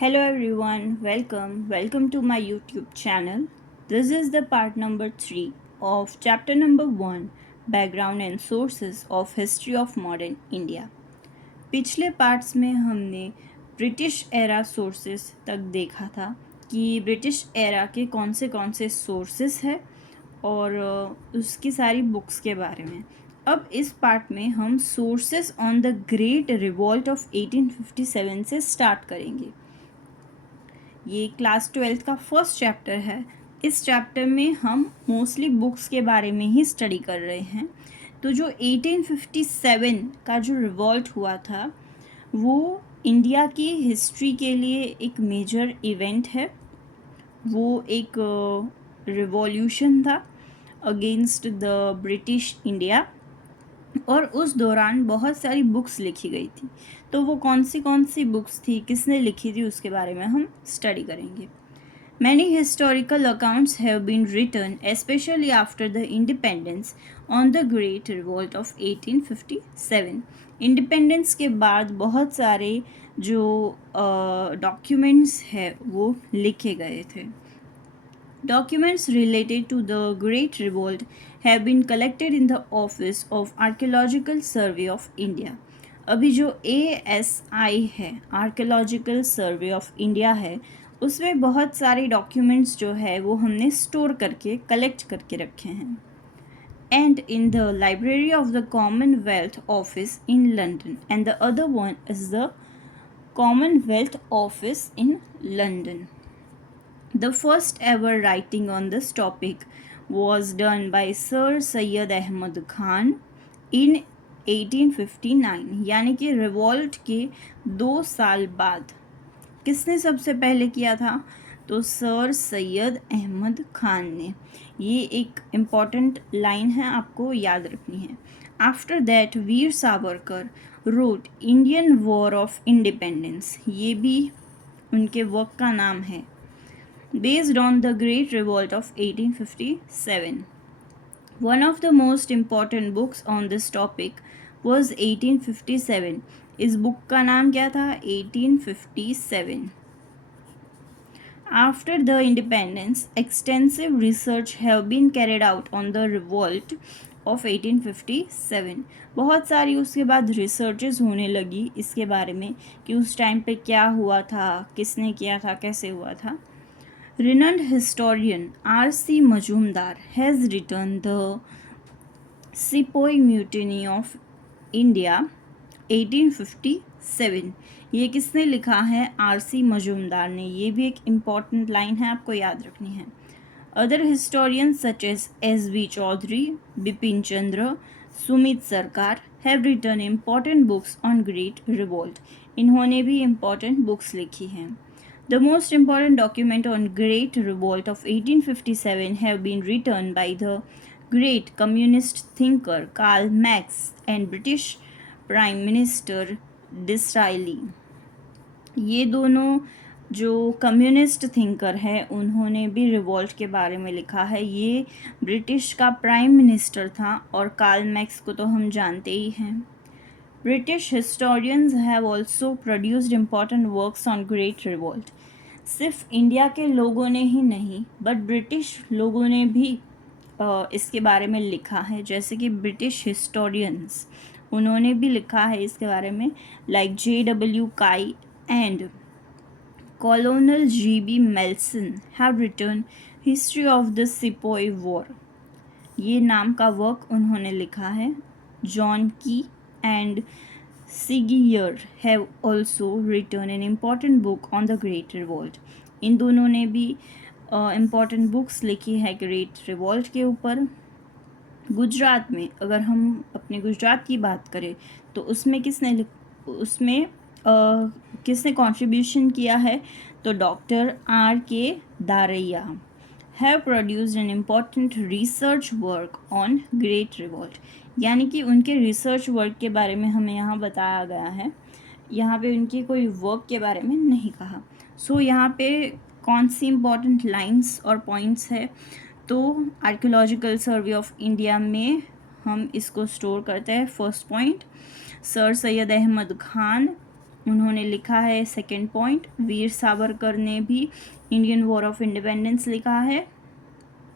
Hello everyone, welcome to my YouTube channel. This is the part number 3 of chapter number 1 Background and Sources of History of Modern India. पिछले parts में हमने British era sources तक देखा था कि British era के कौन से सोर्सेस है और उसकी सारी बुक्स के बारे में। अब इस पार्ट में हम sources on the great revolt of 1857 से स्टार्ट करेंगे। ये क्लास 12th का फर्स्ट चैप्टर है। इस चैप्टर में हम मोस्टली बुक्स के बारे में ही स्टडी कर रहे हैं। तो जो 1857 का जो रिवॉल्ट हुआ था वो इंडिया की हिस्ट्री के लिए एक मेजर इवेंट है। वो एक रिवॉल्यूशन था अगेंस्ट द ब्रिटिश इंडिया और उस दौरान बहुत सारी बुक्स लिखी गई थी। तो वो कौन सी बुक्स थी, किसने लिखी थी, उसके बारे में हम स्टडी करेंगे। Many historical accounts have been written, especially after the independence, on the Great Revolt of 1857. Independence के बाद बहुत सारे जो डॉक्यूमेंट्स है वो लिखे गए थे। Documents related to the Great Revolt have been collected in the Office of Archaeological Survey of India. अभी जो ASI है, आर्कियोलॉजिकल सर्वे ऑफ इंडिया है, उसमें बहुत सारे डॉक्यूमेंट्स जो है वो हमने स्टोर करके कलेक्ट करके रखे हैं। And in the Library of the Commonwealth Office in London, and the other one is the Commonwealth Office in London. The first ever writing on this topic was done by Sir Syed Ahmad Khan in 1859, यानी कि revolt के 2 साल बाद। किसने सबसे पहले किया था? तो सर सैयद अहमद खान ने। ये एक इम्पॉर्टेंट लाइन है, आपको याद रखनी है। After that Veer Savarkar wrote Indian war of independence, ये भी उनके वर्क का नाम है। Based on the Great Revolt of 1857. One of the most important books on this topic was 1857. इस बुक का नाम क्या था? 1857. After the independence, extensive research have been carried out on the revolt of 1857. बहुत सारी उसके बाद रिसर्चेस होने लगी इसके बारे में कि उस टाइम पे क्या हुआ था, किसने किया था, कैसे हुआ था। Renowned historian R.C. Majumdar has written the Sepoy Mutiny of India 1857. ये किसने लिखा है? R.C. मजूमदार ने। ये भी एक इम्पॉर्टेंट लाइन है, आपको याद रखनी है। Other historians such as S.V. Chaudhary, Bipin Chandra, Sumit Sarkar have written important books on Great Revolt. इन्होंने भी important books लिखी हैं। The most important document on Great Revolt of 1857 have been written by the great communist thinker Karl Marx and British Prime Minister Disraeli. ये दोनों जो communist thinker है उन्होंने भी रिवॉल्ट के बारे में लिखा है। ये ब्रिटिश का प्राइम मिनिस्टर था और कार्ल मैक्स को तो हम जानते ही हैं। British historians have also produced important works on Great Revolt. सिर्फ इंडिया के लोगों ने ही नहीं बट ब्रिटिश लोगों ने भी इसके बारे में लिखा है, जैसे कि ब्रिटिश हिस्टोरियंस उन्होंने भी लिखा है इसके बारे में, like J.W. Kaye and colonel G.B. Malleson have written history of the sepoy war. ये नाम का वर्क उन्होंने लिखा है। जॉन की and Sigier have also written an important book on the Great Revolt. इन दोनों ने भी important books लिखी है Great Revolt के ऊपर। गुजरात में अगर हम अपने गुजरात की बात करें तो उसमें किसने कंट्रीब्यूशन किया है? तो doctor R.K. दारैया have produced an important research work on Great Revolt. यानी कि उनके रिसर्च वर्क के बारे में हमें यहाँ बताया गया है, यहाँ पे उनके कोई वर्क के बारे में नहीं कहा। सो यहाँ पे कौन सी इम्पॉर्टेंट लाइंस और पॉइंट्स है? तो आर्कियोलॉजिकल सर्वे ऑफ इंडिया में हम इसको स्टोर करते हैं। First point, Sir Syed Ahmed Khan उन्होंने लिखा है सेकेंड पॉइंट। वीर सावरकर ने भी इंडियन वॉर ऑफ इंडिपेंडेंस लिखा है।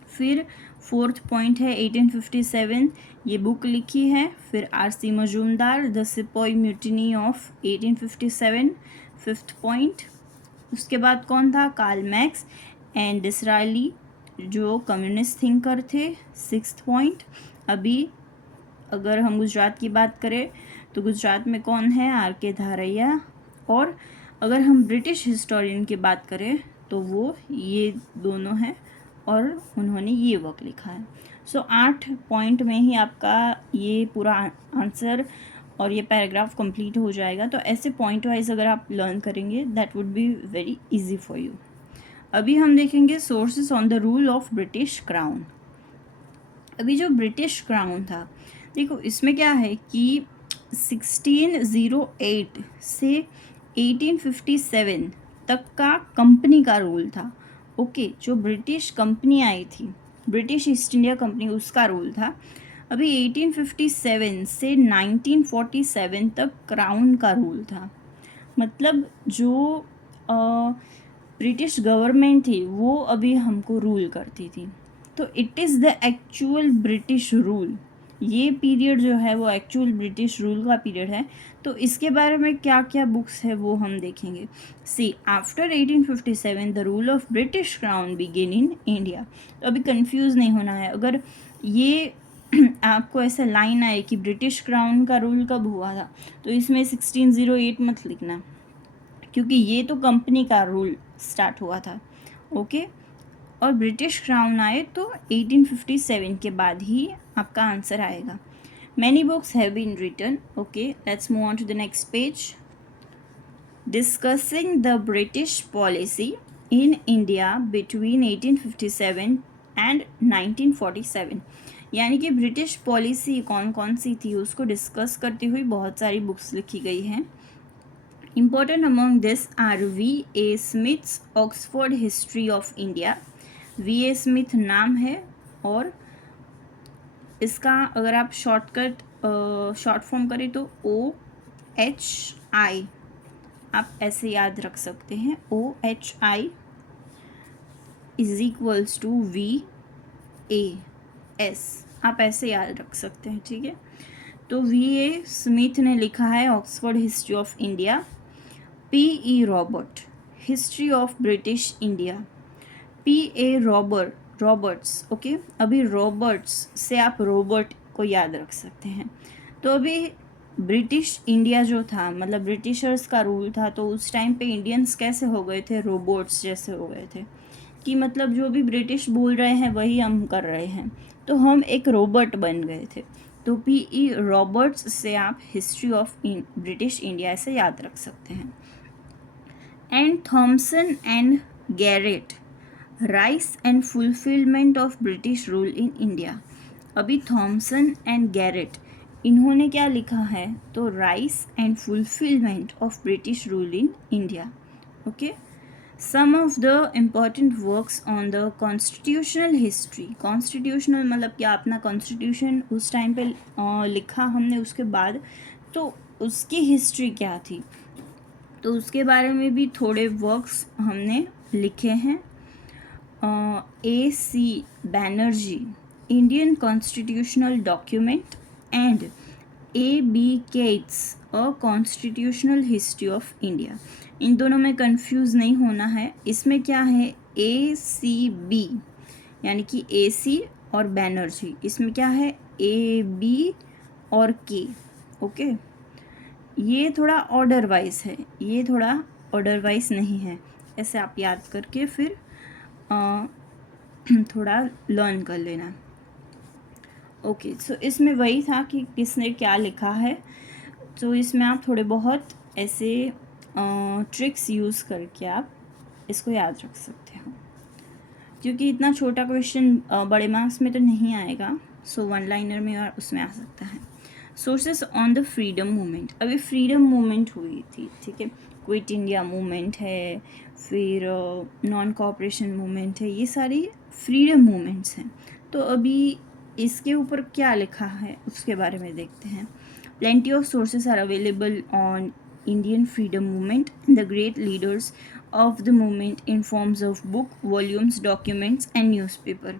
फिर फोर्थ पॉइंट है 1857, ये बुक लिखी है। फिर R C. Majumdar, the sepoy mutiny of 1857, fifth point. उसके बाद कौन था? कार्ल मैक्स एंड डिसरायली, जो कम्युनिस्ट थिंकर थे, सिक्स्थ पॉइंट। अभी अगर हम गुजरात की बात करें तो गुजरात में कौन है? आर.के. धारैया। और अगर हम ब्रिटिश हिस्टोरियन की बात करें तो वो ये दोनों हैं और उन्होंने ये वर्क लिखा है। सो 8 पॉइंट में ही आपका ये पूरा आंसर और ये पैराग्राफ कंप्लीट हो जाएगा। तो ऐसे पॉइंट वाइज अगर आप लर्न करेंगे that would be very easy for you. अभी हम देखेंगे sources on the rule of British crown. अभी जो ब्रिटिश क्राउन था, देखो इसमें क्या है कि 1608 से 1857 तक का कंपनी का रूल था। ओके, जो ब्रिटिश कंपनी आई थी, ब्रिटिश ईस्ट इंडिया कंपनी, उसका रूल था। अभी 1857 से 1947 तक क्राउन का रूल था। मतलब जो ब्रिटिश गवर्नमेंट थी वो अभी हमको रूल करती थी। तो it is the actual British rule. ये पीरियड जो है वो एक्चुअल ब्रिटिश रूल का पीरियड है। तो इसके बारे में क्या क्या बुक्स है वो हम देखेंगे। See, after 1857 the rule of British crown begin in India. तो अभी कंफ्यूज नहीं होना है। अगर ये आपको ऐसा लाइन आए कि ब्रिटिश क्राउन का रूल कब हुआ था, तो इसमें 1608 मत लिखना, क्योंकि ये तो कंपनी का रूल स्टार्ट हुआ था। ओके, और ब्रिटिश क्राउन आए तो 1857 के बाद ही आपका आंसर आएगा। Many books have been written. Okay, let's move on to the next page. Discussing the British policy in India between 1857 and 1947, यानी कि ब्रिटिश पॉलिसी कौन कौन सी थी उसको डिस्कस करती हुई बहुत सारी बुक्स लिखी गई हैं। Important among this are V.A. Smith's Oxford History of India. V.A. Smith नाम है और इसका अगर आप शॉर्ट फॉर्म करें तो OHI आप ऐसे याद रख सकते हैं। OHI is equals to VAS, आप ऐसे याद रख सकते हैं, ठीक है। तो V.A. स्मिथ ने लिखा है Oxford history of India. P.E. Robert, history of British India. P.A. Roberts. Okay, अभी रॉबर्ट्स से आप रॉबर्ट को याद रख सकते हैं। तो अभी ब्रिटिश इंडिया जो था, मतलब ब्रिटिशर्स का रूल था, तो उस टाइम पे इंडियंस कैसे हो गए थे? रोबोट्स जैसे हो गए थे, कि मतलब जो भी ब्रिटिश बोल रहे हैं वही हम कर रहे हैं, तो हम एक रोबोट बन गए थे। तो P.E. रॉबर्ट्स से आप हिस्ट्री ऑफ ब्रिटिश इंडिया ऐसे याद रख सकते हैं। And Thomson and Garrett, rise and fulfilment of British rule in India. अभी थॉमसन एंड गैरेट इन्होंने क्या लिखा है? तो rise and fulfilment of British rule in India. Okay, some of the important works on the constitutional history. Constitutional मतलब क्या? अपना constitution उस टाइम पे लिखा हमने, उसके बाद तो उसकी हिस्ट्री क्या थी, तो उसके बारे में भी थोड़े वर्क्स हमने लिखे हैं। A.C. Banerjee, Indian constitutional document, and A.B. Keith's, a constitutional history of India. इन दोनों में कंफ्यूज नहीं होना है। इसमें क्या है? A.C.B. यानी कि A.C. और बैनर्जी, इसमें क्या है? A.B. और K। ओके, ये थोड़ा ऑर्डर वाइज है, ये थोड़ा ऑर्डर वाइज नहीं है। ऐसे आप याद करके फिर थोड़ा लर्न कर लेना। ओके, सो इसमें वही था कि किसने क्या लिखा है। तो इसमें आप थोड़े बहुत ऐसे ट्रिक्स यूज़ करके आप इसको याद रख सकते हो, क्योंकि इतना छोटा क्वेश्चन बड़े मार्क्स में तो नहीं आएगा। सो वन लाइनर में और उसमें आ सकता है। Sources on the freedom movement. अभी फ्रीडम मूवमेंट हुई थी, ठीक है, क्विट इंडिया मूवमेंट है, फिर नॉन कोऑपरेशन मूवमेंट है, ये सारी फ्रीडम मूवमेंट्स हैं। तो अभी इसके ऊपर क्या लिखा है उसके बारे में देखते हैं। Plenty of sources are available on Indian freedom movement and the great leaders of the movement in forms of book, volumes, documents and newspaper.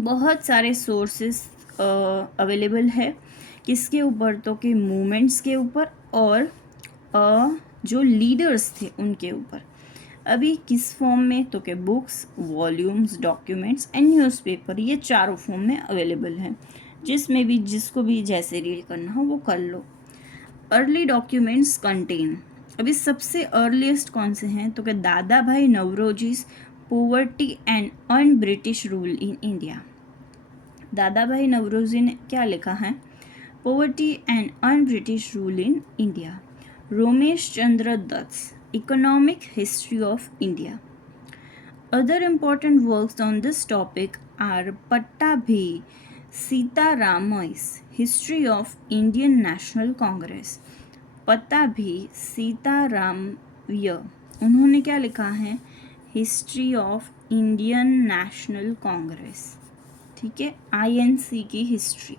बहुत सारे सोर्सेस अवेलेबल है किसके ऊपर, तो कि मूवमेंट्स के ऊपर और जो लीडर्स थे उनके ऊपर। अभी किस फॉर्म में, तो कि books, volumes, documents and newspaper, ये चारों फॉर्म में अवेलेबल हैं, जिसमें भी जिसको भी जैसे रीड करना हो वो कर लो। अर्ली डॉक्यूमेंट्स कंटेन, अभी सबसे अर्लीस्ट कौन से हैं, तो कि Dadabhai Naoroji's poverty and un British rule in India. Dadabhai Naoroji ने क्या लिखा है, poverty and un British rule in India. Romesh Chandra Dutt, economic history of India. Other important works on this topic are Pattabhi Sitaramai's History of Indian National Congress. Pattabhi Sitaramayya, उन्होंने क्या लिखा है, history of Indian national Congress, ठीक है, INC की history.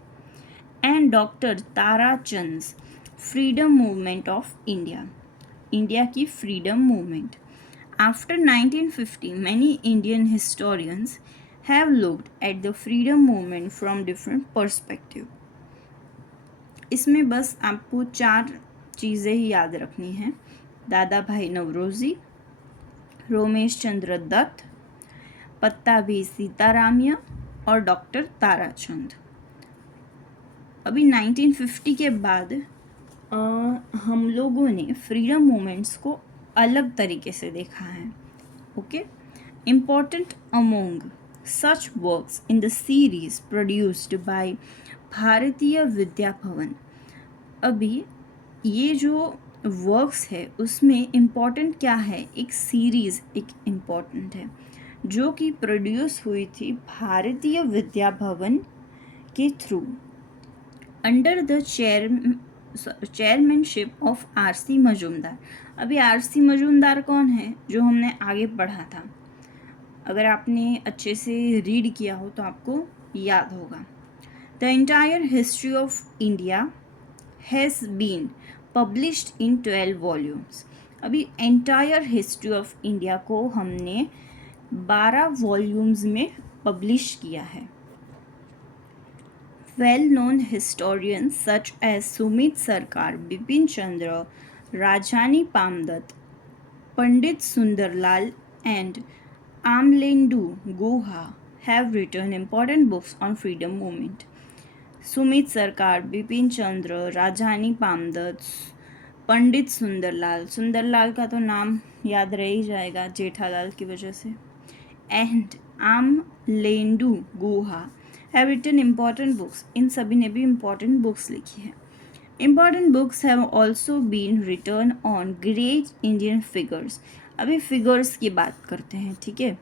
And doctor Tarachand, freedom movement of India, India की freedom movement. After 1950, many Indian historians have looked at the freedom movement from different perspectives. इसमें बस आपको 4 चीज़ें ही याद रखनी हैं, दादा भाई नवरोजी, रोमेश चंद्र दत्त, पट्टाभी सीतारामैया और डॉक्टर ताराचंद। अभी 1950 के बाद हम लोगों ने फ्रीडम मूवमेंट्स को अलग तरीके से देखा है। Okay, important among such works in the series produced by भारतीय विद्या भवन। अभी ये जो वर्क्स है उसमें इम्पॉर्टेंट क्या है, एक सीरीज़ एक इम्पॉर्टेंट है जो कि प्रोड्यूस हुई थी भारतीय विद्या भवन के through under the chairmanship of RC Majumdar. अभी RC मजूमदार कौन है, जो हमने आगे पढ़ा था, अगर आपने अच्छे से रीड किया हो तो आपको याद होगा। The entire history of India has been published in 12 volumes. अभी एंटायर हिस्ट्री ऑफ इंडिया को हमने 12 वॉल्यूम्स में पब्लिश किया है। Well-known historians such as Sumit Sarkar, Bipin Chandra, Rajani Pamdat, Pandit Sundarlal and Amlendu Guha have written important books on freedom movement. Sumit Sarkar, Bipin Chandra, Rajani Pamdat, Pandit Sundarlal, Sundarlal का तो नाम याद रह ही जाएगा जेठालाल की वजह से, and Amalendu Guha have written important books, इन सभी ने भी इम्पॉर्टेंट बुक्स लिखी है। Important books have also been written on great Indian figures. अभी फिगर्स की बात करते हैं, ठीक है,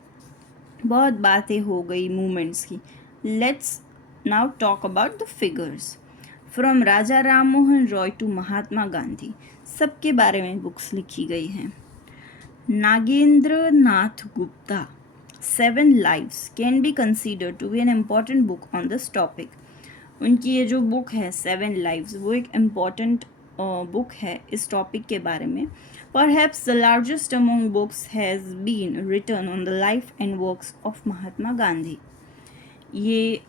बहुत बातें हो गई मूवमेंट्स की, let's now talk about the figures. From Raja Ram Mohan Roy to Mahatma Gandhi, सबके बारे में बुक्स लिखी गई हैं। Nagendra Nath Gupta, 7 Lives can be consider to be an important book on this topic. उनकी ये जो बुक है 7 Lives, वो एक इम्पॉर्टेंट बुक है इस टॉपिक के बारे में। Perhaps the largest among books has been written on the life and works of Mahatma Gandhi. ये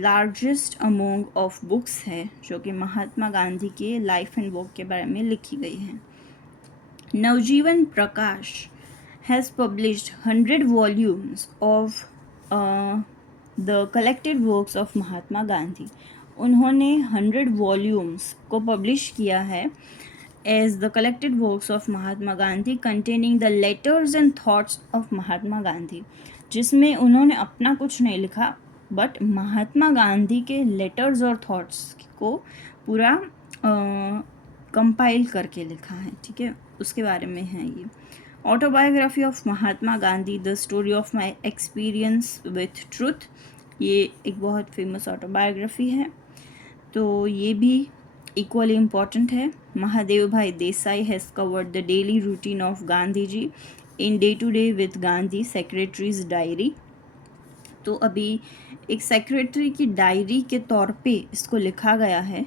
लार्जेस्ट अमोंग ऑफ बुक्स है जो कि महात्मा गांधी के लाइफ एंड वर्क के बारे में लिखी गई हैं। नवजीवन प्रकाश has published 100 volumes of the collected works of Mahatma Gandhi. उन्होंने 100 वॉल्यूम्स को पब्लिश किया है as the collected works of Mahatma Gandhi containing the letters and thoughts of Mahatma Gandhi, जिसमें उन्होंने अपना कुछ नहीं लिखा बट महात्मा गांधी के लेटर्स और थॉट्स को पूरा कंपाइल करके लिखा है, ठीक है, उसके बारे में है ये। Autobiography of Mahatma Gandhi, the story of my experience with truth, ये एक बहुत फेमस ऑटोबायोग्राफी है, तो ये भी इक्वली इम्पॉर्टेंट है। Mahadev Bhai Desai has covered the daily routine of Gandhi ji in day to day with Gandhi, secretary's diary. तो अभी एक सेक्रेटरी की डायरी के तौर पे इसको लिखा गया है।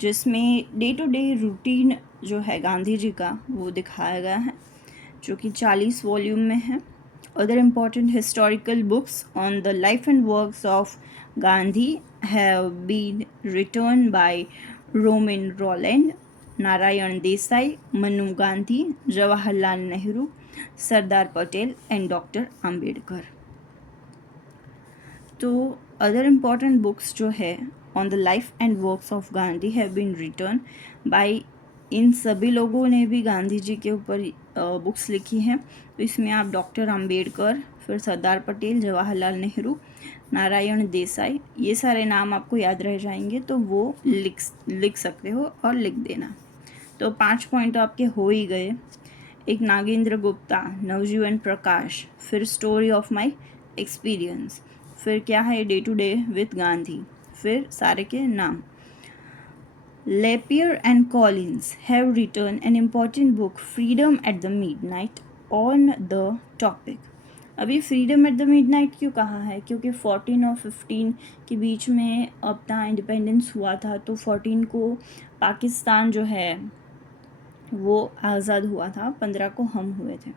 जिसमें डे टू डे रूटीन जो है गांधी जी का वो दिखाया गया है, जो कि 40 वॉल्यूम में है। Other important historical books on the life and works of Gandhi have been written by Romain Rolland, Narayan Desai, Manu Gandhi, Jawaharlal Nehru, Sardar Patel and doctor Ambedkar. तो अदर इम्पॉर्टेंट बुक्स जो है on the life and works of Gandhi have been written by, इन सभी लोगों ने भी गांधी जी के ऊपर बुक्स लिखी हैं। तो इसमें आप डॉक्टर आम्बेडकर, फिर सरदार पटेल, जवाहरलाल नेहरू, नारायण देसाई, ये सारे नाम आपको याद रह जाएंगे, तो वो लिख सकते हो और लिख देना। तो 5 पॉइंट तो आपके हो ही गए। एक नागेंद्र गुप्ता, नवजीवन प्रकाश, फिर स्टोरी ऑफ माई एक्सपीरियंस, फिर क्या है day to day with Gandhi, फिर सारे के नाम। Lapierre and Collins have written an important book, Freedom at the Midnight, on the topic. अभी फ्रीडम एट द मिडनाइट क्यों कहा है? क्योंकि 14 और 15 के बीच में अपना इंडिपेंडेंस हुआ था, तो 14 को पाकिस्तान जो है वो आज़ाद हुआ था, 15 को हम हुए थे,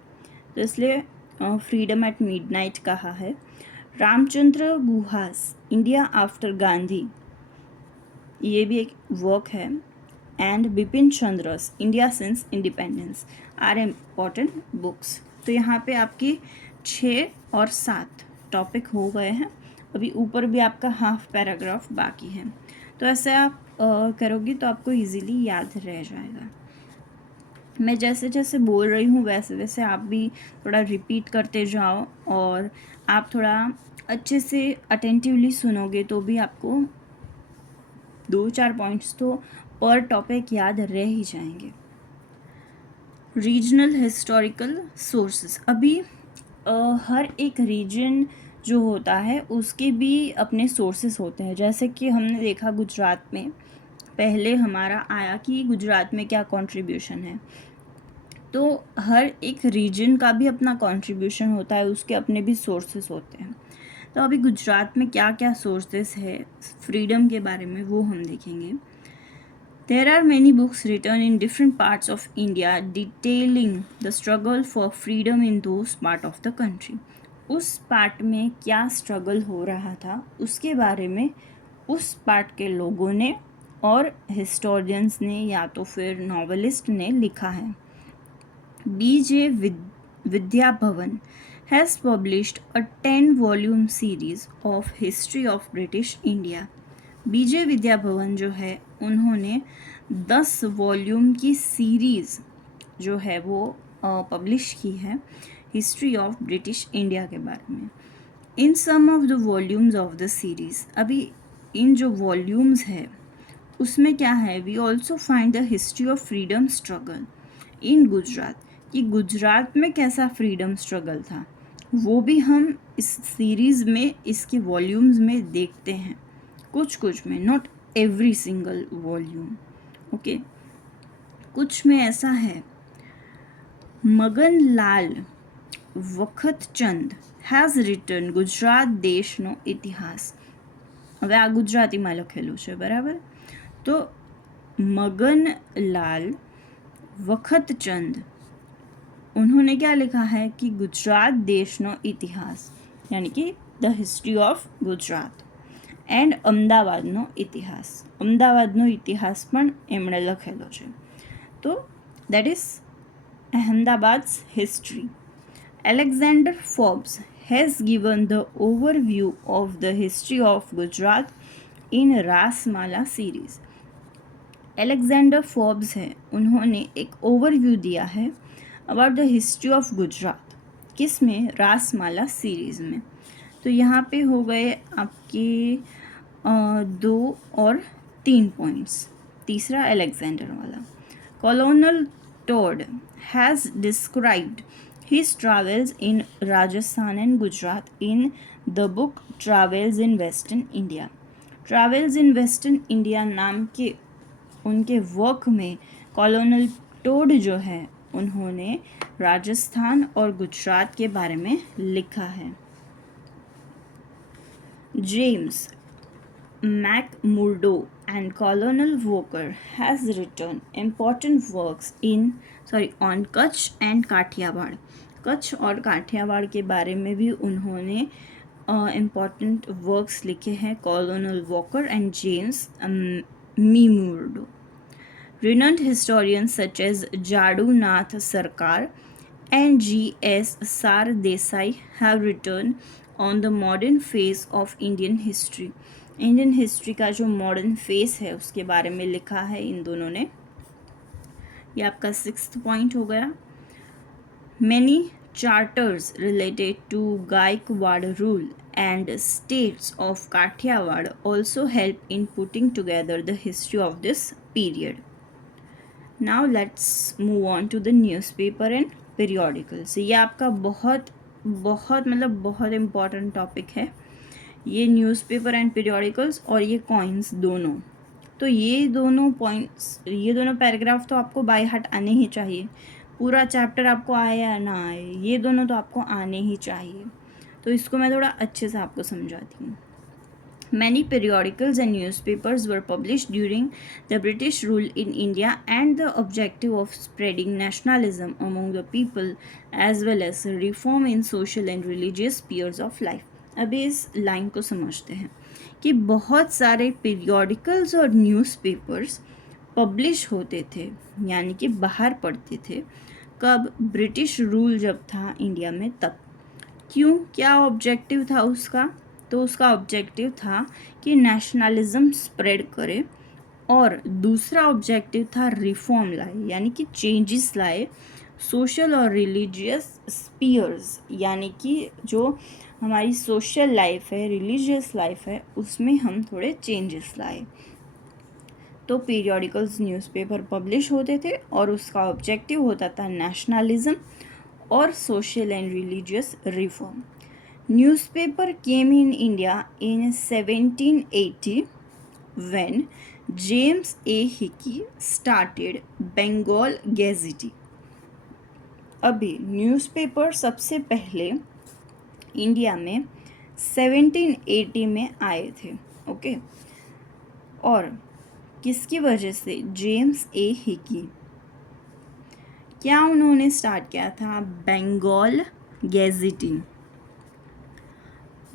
तो इसलिए फ्रीडम एट मिडनाइट कहा है। रामचंद्र गुहास, इंडिया आफ्टर गांधी, ये भी एक वर्क है। And Bipin Chandra's, India since independence, are important books. तो यहाँ पे आपकी 6 और 7 टॉपिक हो गए हैं। अभी ऊपर भी आपका हाफ पैराग्राफ बाकी है। तो ऐसे आप करोगे तो आपको इजीली याद रह जाएगा। मैं जैसे जैसे बोल रही हूँ वैसे वैसे आप भी थोड़ा रिपीट करते जाओ, और आप थोड़ा अच्छे से अटेंटिवली सुनोगे तो भी आपको 2-4 पॉइंट्स तो पर टॉपिक याद रह ही जाएंगे। रीजनल हिस्टोरिकल सोर्सेस, अभी हर एक रीजन जो होता है उसके भी अपने सोर्सेस होते हैं। जैसे कि हमने देखा गुजरात में, पहले हमारा आया कि गुजरात में क्या कंट्रीब्यूशन है, तो हर एक रीजन का भी अपना कंट्रीब्यूशन होता है, उसके अपने भी सोर्सेस होते हैं। तो अभी गुजरात में क्या क्या सोर्सेस है फ्रीडम के बारे में वो हम देखेंगे। There are many books written in different parts of India detailing the struggle for freedom in those part of the country. उस पार्ट में क्या स्ट्रगल हो रहा था उसके बारे में उस पार्ट के लोगों ने और हिस्टोरियंस ने या तो फिर नॉवेलिस्ट ने लिखा है। B.J. Vidya Bhavan has published a 10-volume series of history of British India. बीजे विद्या भवन जो है उन्होंने 10 वॉल्यूम की सीरीज़ जो है वो पब्लिश की है हिस्ट्री ऑफ ब्रिटिश इंडिया के बारे में। In some of the volumes of the series, अभी इन जो वॉल्यूम्स है उसमें क्या है, we also find the history of freedom struggle in Gujarat, कि गुजरात में कैसा फ्रीडम स्ट्रगल था वो भी हम इस सीरीज़ में इसके वॉल्यूम्स में देखते हैं, कुछ में, not every single volume. Okay, कुछ में ऐसा है। मगन लाल वखतचंद हैज़ रिटन ગુજરાત દેશનો ઇતિહાસ। હવે આ ગુજરાતીમાં લખેલું છે, બરાબર? તો મગનલાલ વખતચંદ उन्होंने क्या लिखा है कि गुजरात देशનો इतिहास, यानी कि the history of Gujarat, and અમદાવાદનો ઇતિહાસ, અમદાવાદનો ઇતિહાસ પણ એમણે લખેલો છે। તો that is Ahmedabad's history. Alexander Forbes has given the overview of the history of Gujarat in Rasmala series. Alexander Forbes है, उन्होंने एक ओवरव्यू दिया है about the history of Gujarat, किस में? रासमाला सीरीज़ में। तो यहाँ पे हो गए आपके 2 और 3 पॉइंट्स। तीसरा अलेक्जेंडर वाला, Colonel Tod has described his travels in Rajasthan and Gujarat in the book travels in western India. Travels in western India नाम के उनके वर्क में कॉलोनल टोड जो है उन्होंने राजस्थान और गुजरात के बारे में लिखा है। James McMurdo and Colonel Walker has written important works on Kutch and Kathiawar. Kutch और काठियावाड़ के बारे में भी उन्होंने important works लिखे हैं, Colonel Walker and James Memordo. Renowned historians such as Jadu Nath Sarkar and G.S. Sardesai have written on the modern phase of Indian history. Indian history का जो मॉडर्न फेस है उसके बारे में लिखा है इन दोनों ने. ये आपका 6th पॉइंट हो गया. Many charters related to Gaikwad rule and states of Kathiawad also help in putting together the history of this period. Now let's move on to the newspaper and periodicals. ये आपका बहुत important topic है ये newspaper and periodicals और ये coins दोनों. तो ये दोनों पैराग्राफ तो आपको बाय हार्ट आने ही चाहिए. पूरा चैप्टर आपको आए या ना आए, ये दोनों तो आपको आने ही चाहिए. तो इसको मैं थोड़ा अच्छे से आपको समझाती हूँ. Many periodicals and newspapers were published during the British rule in India and the objective of spreading nationalism among the people as well as reform in social and religious spheres of life. अभी इस line को समझते हैं कि बहुत सारे periodicals और newspapers publish होते थे, यानी कि बाहर पड़ते थे. कब? ब्रिटिश रूल जब था इंडिया में तब. क्यों? क्या ऑब्जेक्टिव था उसका? तो उसका ऑब्जेक्टिव था कि नेशनलिज्म स्प्रेड करे और दूसरा ऑब्जेक्टिव था रिफॉर्म लाए, यानी कि चेंजेस लाए सोशल और रिलीजियस स्पीयर्स, यानी कि जो हमारी सोशल लाइफ है, रिलीजियस लाइफ है, उसमें हम थोड़े चेंजेस लाए. तो पीरियोडिकल्स न्यूज़पेपर पब्लिश होते थे और उसका ऑब्जेक्टिव होता था नेशनलिज्म और social and religious reform. Newspaper came in India in 1780 when James A. Hickey started Bengal Gazette. अभी न्यूज़पेपर सबसे पहले इंडिया में 1780 में आए थे. ओके. और किसकी वजह से? James A Hicky. क्या उन्होंने स्टार्ट किया था? बंगाल गैजेटिंग.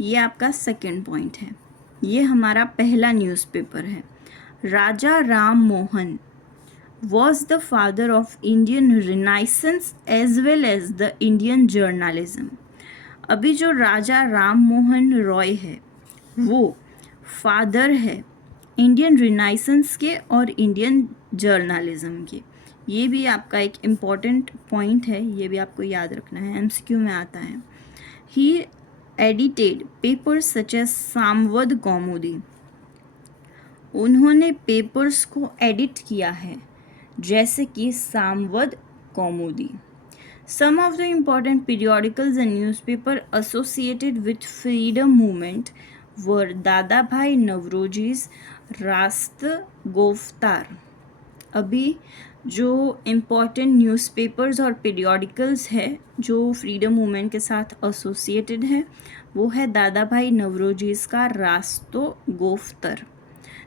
ये आपका सेकंड पॉइंट है. ये हमारा पहला न्यूज़पेपर है. राजा Ram Mohan was the father of Indian Renaissance as well as the Indian journalism. अभी जो राजा राम मोहन रॉय है वो फादर है इंडियन रिनाइसेंस के और इंडियन जर्नलिज्म के. ये भी आपका एक इम्पॉर्टेंट पॉइंट है, ये भी आपको याद रखना है, एमसीक्यू में आता है. ही एडिटेड पेपर्स सच एज सामवद कौमुदी. उन्होंने पेपर्स को एडिट किया है जैसे कि सामवद कौमुदी. Some of the important periodicals and newspaper associated with freedom movement were Dadabhai नवरोजी's रास्त गोफ्तार. अभी जो इम्पॉर्टेंट न्यूज़पेपर्स और पीरियोडिकल्स है जो फ्रीडम मूवमेंट के साथ एसोसिएटेड है वो है दादाभाई नवरोजीज़ का रास्तो गोफ्तर.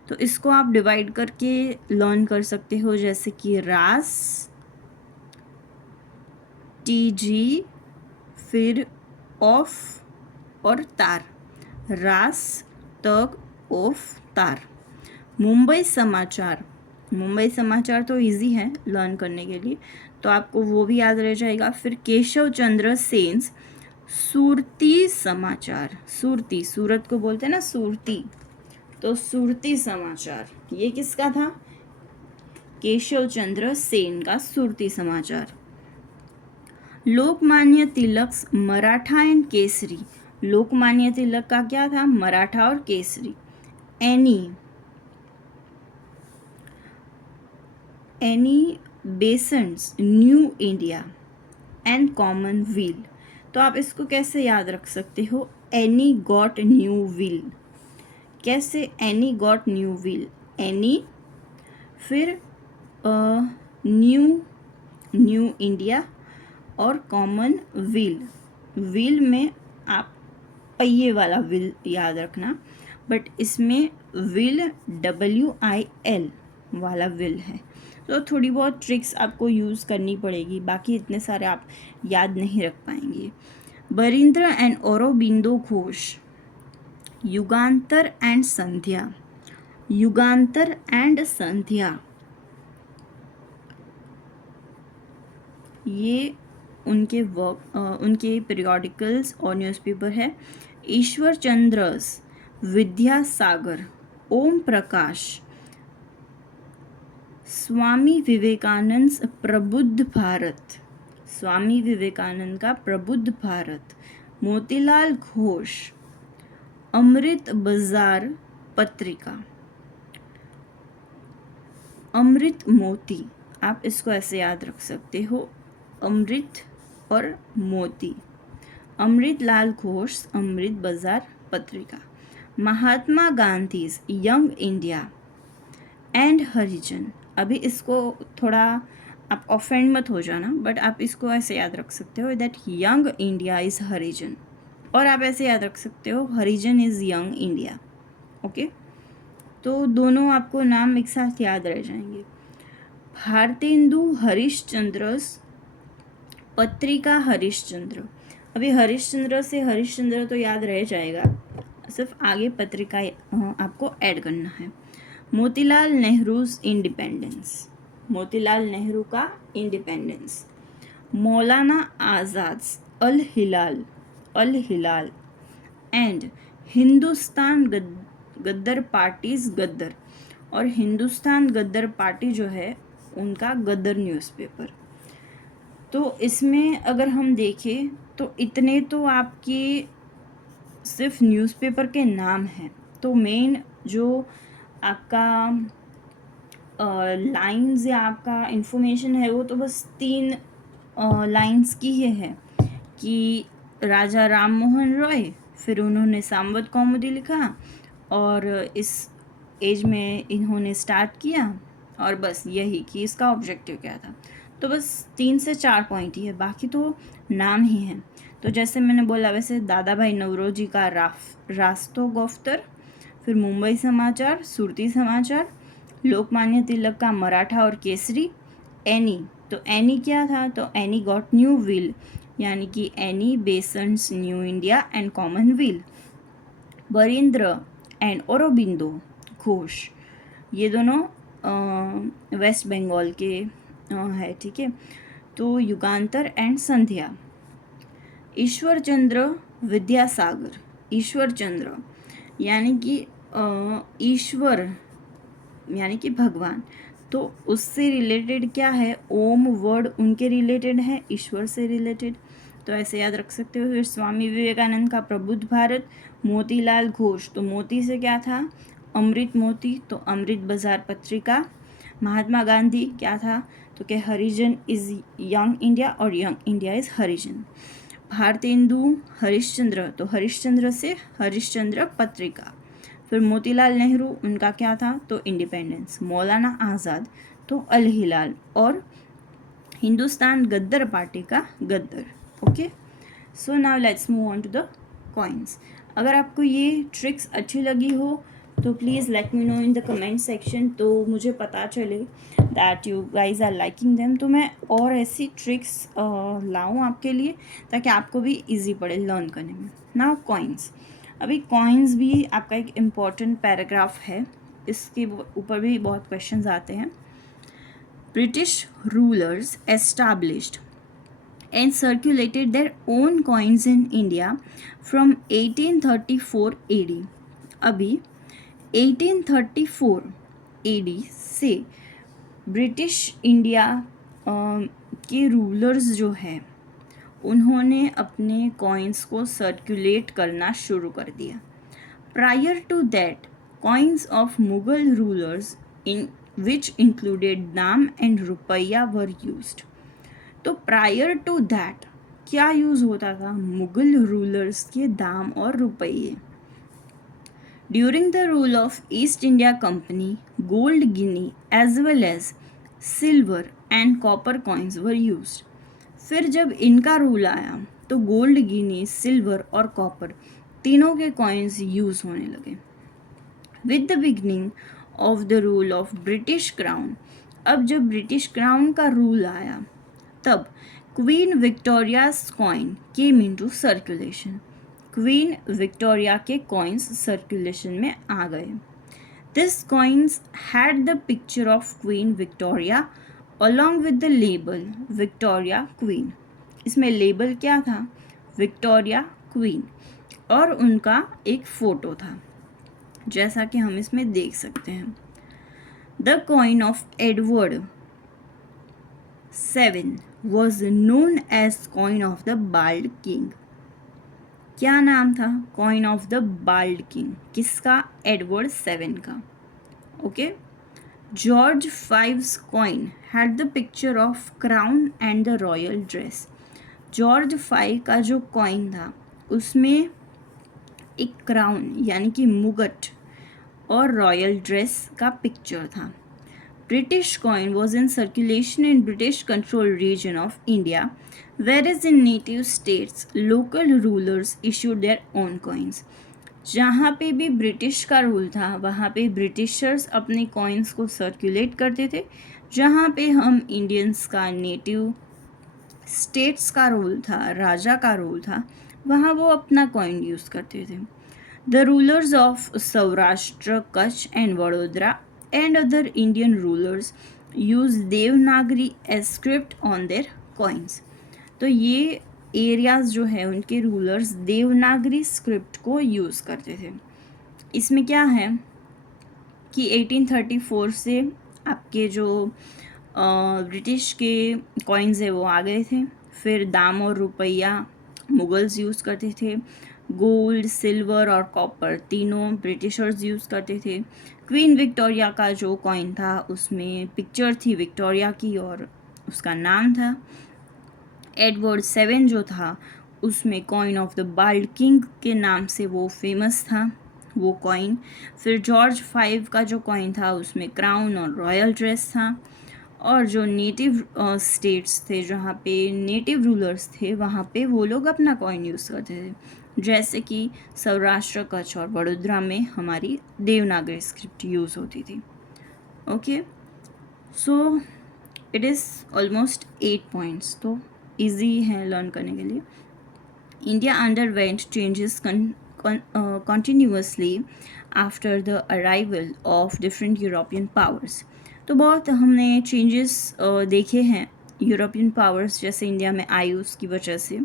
तो इसको आप डिवाइड करके लर्न कर सकते हो, जैसे कि रास, टीजी, फिर ऑफ और तार. रास, तक, ऑफ, तार. मुंबई समाचार. मुंबई समाचार तो इजी है लर्न करने के लिए, तो आपको वो भी याद रह जाएगा. फिर केशव चंद्र सेन्स सुरती समाचार. सुरती, सूरत को बोलते हैं ना सुरती, तो सुरती समाचार ये किसका था? केशव चंद्र सेन का सुरती समाचार. लोकमान्य तिलक मराठा एंड केसरी. लोकमान्य तिलक का क्या था? मराठा और Kesari. Annie Besant's New India and Commonwealth. तो आप इसको कैसे याद रख सकते हो? Annie got new will. कैसे? Annie got new will. Annie, फिर न्यू इंडिया और कॉमन व्हील. व्हील में आप पहिए वाला व्हील याद रखना. बट इसमें विल WIL वाला विल है। तो थोड़ी बहुत ट्रिक्स आपको यूज़ करनी पड़ेगी, बाकी इतने सारे आप याद नहीं रख पाएंगे। Barindra and Aurobindo Ghosh, Yugantar and Sandhya, Yugantar and Sandhya, ये उनके उनके पीरियोडिकल्स और न्यूज़पेपर है। ईश्वर चंद्रस, विद्यासागर, ओम प्रकाश, स्वामी विवेकानंद प्रबुद्ध भारत, स्वामी विवेकानंद का प्रबुद्ध भारत, मोतीलाल घोष, अमृत बाजार पत्रिका, अमृत मोती, आप इसको ऐसे याद रख सकते हो, अमृत और मोती, अमृत लाल घोष, अमृत बाजार पत्रिका। Mahatma Gandhi young India and हरिजन, अभी इसको थोड़ा आप ऑफेंड मत हो जाना, बट आप इसको ऐसे याद रख सकते हो दैट यंग इंडिया इज हरिजन, और आप ऐसे याद रख सकते हो हरिजन इज यंग इंडिया। ओके, तो दोनों आपको नाम एक साथ याद रह जाएंगे। भारतेंदु हरिश्चंद्र पत्रिका हरिश्चंद्र, अभी हरिश्चंद्र से हरिश्चंद्र तो याद रह जाएगा, सिर्फ आगे पत्रिका आपको ऐड करना है। मोतीलाल नेहरूज इंडिपेंडेंस, मोतीलाल नेहरू का independence. Maulana Azad Al Hilal, Al Hilal and Hindustan गद्दर parties गद्दर, और हिंदुस्तान गद्दर पार्टी जो है उनका गद्दर न्यूज़पेपर। तो इसमें अगर हम देखें तो इतने तो आपके सिर्फ न्यूज़पेपर के नाम हैं, तो मेन जो आपका लाइंस या आपका इन्फॉर्मेशन है वो तो बस 3 लाइंस की ही है कि राजा राम मोहन रॉय, फिर उन्होंने सामवत कौमुदी लिखा और इस एज में इन्होंने स्टार्ट किया, और बस यही कि इसका ऑब्जेक्टिव क्या था। तो बस 3 से 4 पॉइंट ही है, बाकी तो नाम ही है। तो जैसे मैंने बोला वैसे दादा भाई नवरोजी का रास्तो गोफ्तर, फिर मुंबई समाचार, सुरती समाचार, लोकमान्य तिलक का मराठा और केसरी, एनी, तो एनी क्या था, तो एनी गॉट न्यू व्हील, यानी कि Annie Besant's New India and Commonwealth. Barindra and Aurobindo Ghosh, ये दोनों वेस्ट बंगाल के है, ठीक है। तो युगांतर एंड संध्या। ईश्वर चंद्र विद्यासागर, ईश्वर चंद्र यानी कि ईश्वर यानी कि भगवान, तो उससे रिलेटेड क्या है, ओम वर्ड उनके रिलेटेड है, ईश्वर से रिलेटेड, तो ऐसे याद रख सकते हो। फिर स्वामी विवेकानंद का प्रबुद्ध भारत। मोतीलाल घोष, तो मोती से क्या था, अमृत मोती, तो अमृत बाजार पत्रिका। महात्मा गांधी क्या था, तो क्या हरिजन इज यंग इंडिया और यंग इंडिया इज हरिजन। भारतेंदु हरिश्चंद्र, तो हरिश्चंद्र से हरिश्चंद्र पत्रिका। फिर मोतीलाल नेहरू, उनका क्या था, तो इंडिपेंडेंस। मौलाना आज़ाद, तो अल हिलाल, और हिंदुस्तान गद्दर पार्टी का Ghadar. Okay, so now let's move on to the coins. अगर आपको ये ट्रिक्स अच्छी लगी हो तो please let me know in the comment section, तो मुझे पता चले that you guys are liking them, तो मैं और ऐसी ट्रिक्स लाऊं आपके लिए ताकि आपको भी इजी पड़े लर्न करने में। नाउ कॉइन्स, अभी कॉइन्स भी आपका एक इम्पॉर्टेंट पैराग्राफ है, इसके ऊपर भी बहुत क्वेश्चंस आते हैं। British rulers established and circulated their own coins in India from 1834 AD. अभी 1834 AD से ब्रिटिश इंडिया के रूलर्स जो हैं उन्होंने अपने कॉइन्स को सर्कुलेट करना शुरू कर दिया। Prior to that coins of Mughal rulers in which included dam and rupaya were used. तो प्रायर टू दैट क्या यूज़ होता था, मुगल रूलर्स के दाम और रुपये। During the rule of East India Company gold guinea as well as silver and copper coins were used. फिर जब इनका रूल आया तो गोल्ड गिनी, सिल्वर और कॉपर तीनों के कॉइन्स यूज़ होने लगे। With the beginning of the rule of British crown, अब जब ब्रिटिश क्राउन का रूल आया तब queen Victoria's coin came into circulation, queen Victoria के कॉइन्स सर्कुलेशन में आ गए. This coins had the picture of queen Victoria along with the label Victoria queen. इसमें label क्या था? विक्टोरिया क्वीन, और उनका एक फ़ोटो था, जैसा कि हम इसमें देख सकते हैं. The coin of Edward 7 was known as coin of the bald king. क्या नाम था? Coin of the bald king. किसका? एडवर्ड 7 का. Okay. George 5's coin had the picture of crown and the royal dress. George 5 का जो coin था उसमें एक क्राउन यानी कि मुगट और रॉयल ड्रेस का पिक्चर था. British coin was in circulation in British controlled region of India, whereas in native states, local rulers issued their own coins. जहाँ पे भी ब्रिटिश का रूल था वहाँ पे ब्रिटिशर्स अपने कॉइन्स को सर्कुलेट करते थे. जहाँ पे हम इंडियंस का नेटिव स्टेट्स का रूल था, राजा का रूल था, वहाँ वो अपना कॉइन यूज़ करते थे. The rulers of Saurashtra, Kutch and Vadodara and other Indian rulers used Devanagari as script on their coins. तो ये एरियाज जो है उनके रूलर्स देवनागरी स्क्रिप्ट को यूज़ करते थे. इसमें क्या है कि 1834 से आपके जो ब्रिटिश के कॉइन्स है वो आ गए थे. फिर दाम और रुपया मुगल्स यूज़ करते थे. गोल्ड, सिल्वर और कॉपर तीनों ब्रिटिशर्स यूज़ करते थे. क्वीन विक्टोरिया का जो कॉइन था उसमें पिक्चर थी विक्टोरिया की और उसका नाम था. एडवर्ड 7 जो था उसमें coin of the bald king के नाम से वो फेमस था वो कॉइन. फिर जॉर्ज 5 का जो कॉइन था उसमें क्राउन और रॉयल ड्रेस था. और जो नेटिव स्टेट्स थे जहाँ पे नेटिव रूलर्स थे वहाँ पे वो लोग अपना कॉइन यूज़ करते थे, जैसे कि सौराष्ट्र, कच्छ और वडोदरा में हमारी देवनागरी स्क्रिप्ट यूज़ होती थी. Okay. So it is almost 8 points, तो ईजी है लर्न करने के लिए. India underwent changes continuously after the arrival of different European powers. तो बहुत हमने चेंजेस देखे हैं यूरोपियन पावर्स जैसे इंडिया में आई उसकी वजह से.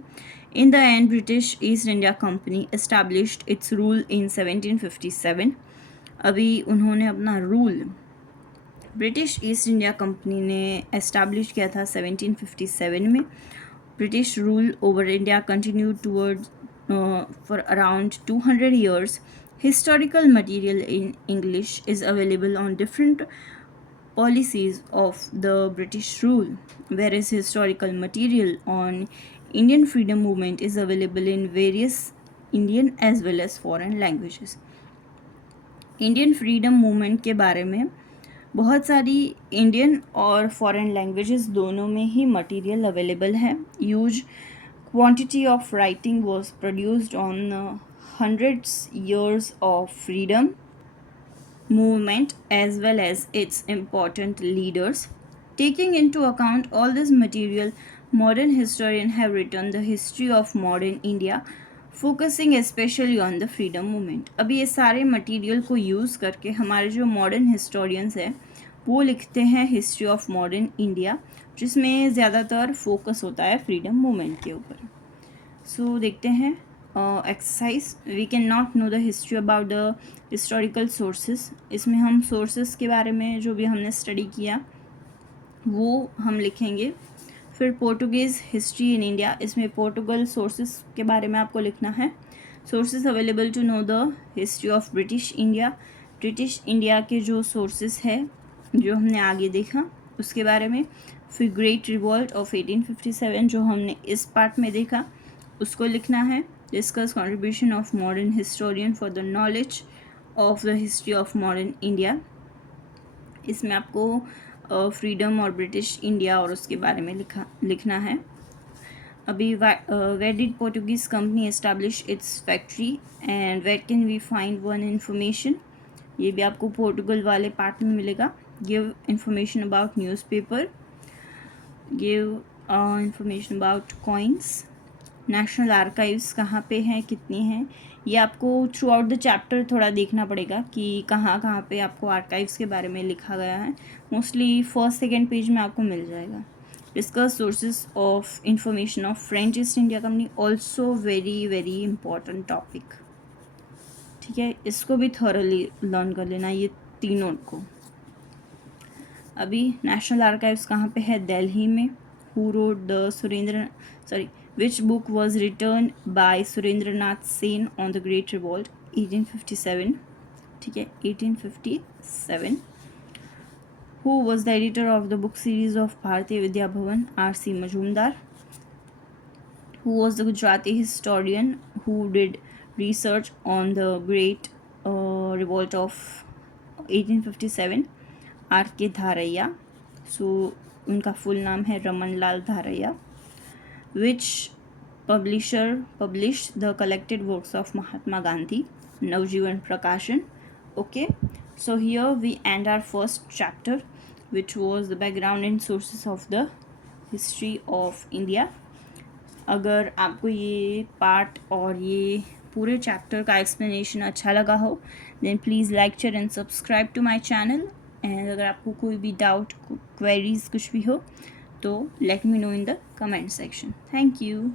In the end British east India company established it's rule in 1757. अभी उन्होंने अपना rule British east India company ने एस्टैब्लिश किया था 1757 में. British rule over India continued toward for around 200 years. Historical material in English is available on different policies of the British rule, whereas historical material on Indian freedom movement is available in various Indian as well as foreign languages. Indian freedom movement के बारे में बहुत सारी Indian और foreign languages दोनों में ही material available है. Use quantity of writing was produced on hundreds years of freedom movement as well as its important leaders. Taking into account all this material, modern historians have written the history of modern India, focusing especially on the freedom movement. अभी ये सारे material को use करके हमारे जो modern historians हैं वो लिखते हैं हिस्ट्री ऑफ मॉडर्न इंडिया, जिसमें ज़्यादातर फोकस होता है फ्रीडम मूवमेंट के ऊपर. सो देखते हैं exercise. We can not know the history about the historical sources. इसमें हम सोर्सेज के बारे में जो भी हमने स्टडी किया वो हम लिखेंगे. फिर पोर्टुगीज़ हिस्ट्री इन इंडिया, इसमें पोर्टुगल सोर्सेज के बारे में आपको लिखना है. Sources available to know the history of British India, British India के जो सोर्सेज है जो हमने आगे देखा उसके बारे में. फिर ग्रेट रिवॉल्ट ऑफ 1857 जो हमने इस पार्ट में देखा उसको लिखना है. Discuss contribution of modern historian for the knowledge of the history of modern India. इसमें आपको फ्रीडम और ब्रिटिश इंडिया और उसके बारे में लिखना है. अभी where did Portuguese company establish its factory and where can we find one information. ये भी आपको पोर्टुगल वाले पार्ट में मिलेगा। Give information about newspaper, give information about coins, national archives कहाँ पे हैं, कितनी हैं, ये आपको थ्रू आउट द चैप्टर थोड़ा देखना पड़ेगा कि कहाँ कहाँ पे आपको आर्काइव्स के बारे में लिखा गया है। मोस्टली फर्स्ट सेकेंड पेज में आपको मिल जाएगा। Discuss sources of information of French east India company, also very very important topic. ठीक है, इसको भी थॉरली लर्न कर लेना, ये तीनों को। अभी नेशनल आर्काइव्स कहाँ पे है, दिल्ली में। Who wrote the which book was written by Surendranath Sen on the great revolt, 1857। ठीक है, 1857। Who was the editor of the book series of Bharatiya Vidya भवन, R.C. Majumdar। Who was the Gujarati historian who did research on the Great Revolt of 1857, R.K. Dharaiya। सो उनका full नाम है Raman Lal Dharaiya. Which publisher publish the collected works of Mahatma Gandhi, Navjivan Prakashan. Okay, so here we end our first chapter which was the background and sources of the history of India. अगर आपको ये part और ये पूरे chapter का एक्सप्लेनेशन अच्छा लगा हो then please like share and subscribe to my channel. And अगर आपको कोई भी डाउट, क्वेरीज कुछ भी हो तो late me know in the comment section. Thank you.